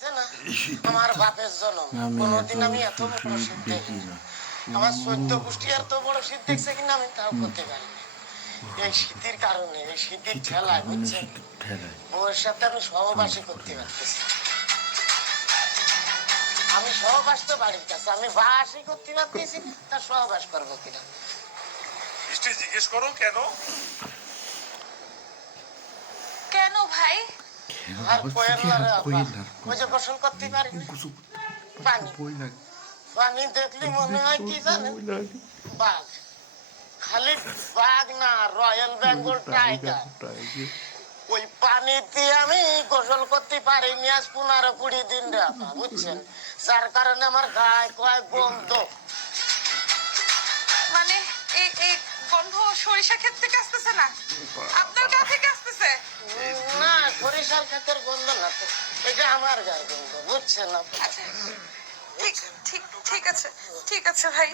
না, আমার বাপের জন্ম কোনোদিন আমি এত বড় শীত দেখিনি। আমার 14 গোষ্ঠী এত বড় শীত দেখছে কিনা আমি তাও করতে পারিনি। এই শীতের কারণে, এই শীতের ঠেলায় বুঝছেন, বউয়ের সাথে আমি সহবাসই করতে পারতেছি। আমি সহবাস তো বাড়ির কাছে, আমি বাসই করতে পারতেছি না, তার সহবাস করবো কিনা। জিজ্ঞেস করো কেন? কেন ভাই? আর কোয়েল না রে আপা, ওই যে গোসল করতে পারি না, পানি পানি দেখলে মনে হয় কি জানেন, বাঘ। খালি বাঘ না, রয়্যাল বেঙ্গল টাইগার। ওই পানিতে আমি গোসল করতে পারিনি আজ 15-20 দিন রে আপা, বুঝছেন, যার কারণে আমার গায়ে কয় বন্ধ। মানে এই এই গন্ধ সরিষা ক্ষেত থেকে আসতেছে না, আপনার গা থেকে আসতেছে? না, সরিষার ক্ষেতের গন্ধ না তো, এটা আমার গায়ে গন্ধ, বুঝছেন আপা। আচ্ছা, ঠিক ঠিক ঠিক আছে, ঠিক আছে ভাই।